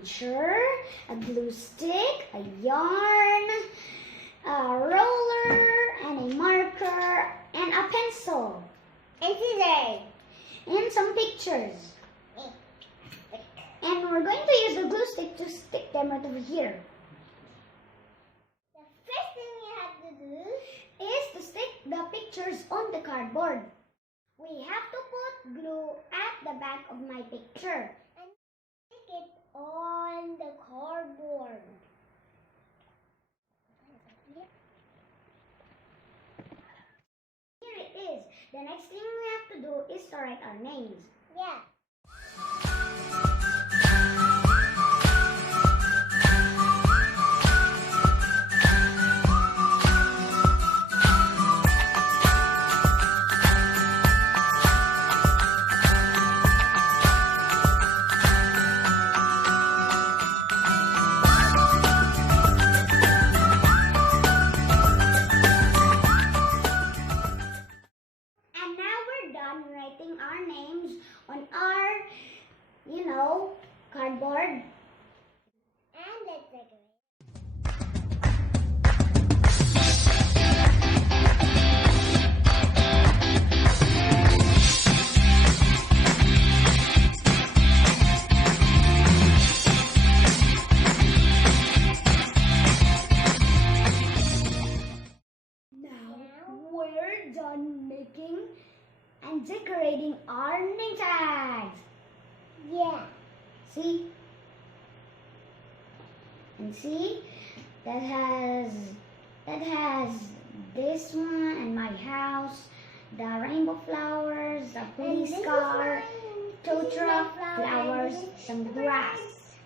puncher, a glue stick, a yarn, a roller, and a marker, and a pencil. And scissors. And some pictures. And we're going to use the glue stick to stick them right over here. The first thing you have to do Is to stick the pictures on the cardboard. We have to put glue at the back of my picture. and stick it on the cardboard. Here it is. The next thing we have to do is to write our names. Yeah. And now we're done writing our names on our, cardboard. And let's decorate. Now we're done making and decorating our name tags. Yeah. See? And see? That has this one and my house, the rainbow flowers, the police car, tow truck, flowers, some grass.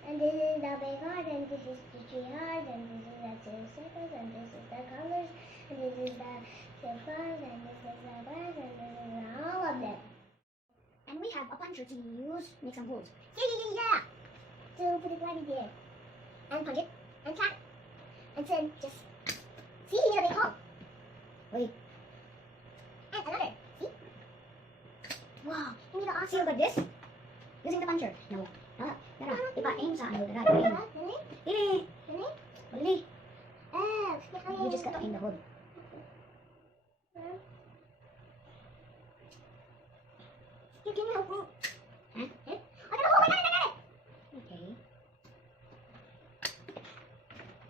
And this is the big heart, and this is the tree heart, and this is the two circles, and this is the colors, and this is the flowers, and this is the grass, and this is all of them. And we have a puncher to use, make some holes. Yeah. So put it right in there, and punch it, and tap it, and then just see, you made a big hole. Wait, And another. See? wow. You need to See, look like this? Using the puncher. No. Tara, ipa-aim sa ano. Tara, aim. Dili. Dili. Oh, You just got to aim the hole. You can help me. Huh? I got a hole. I got it. Okay.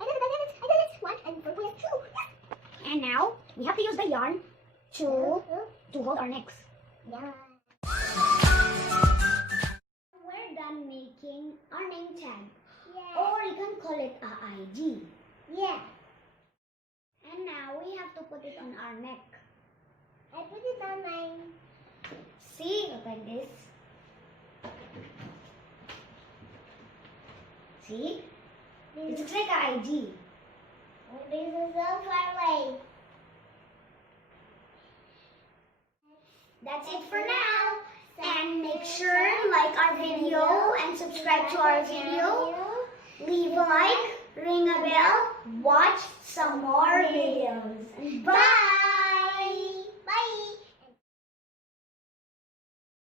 I did it. One, and purple is two. And now, we have to use the yarn to hold our necks. Yeah. We're done making our name tag. Yeah. Or you can call it a ID. Yeah. And now we have to put it on our neck. I put it on mine. See, look like this. See? It looks like an ID. This is so far away. That's it for now. And make sure to like our video and subscribe to our video. Leave a like, ring a bell, watch some more videos. Bye!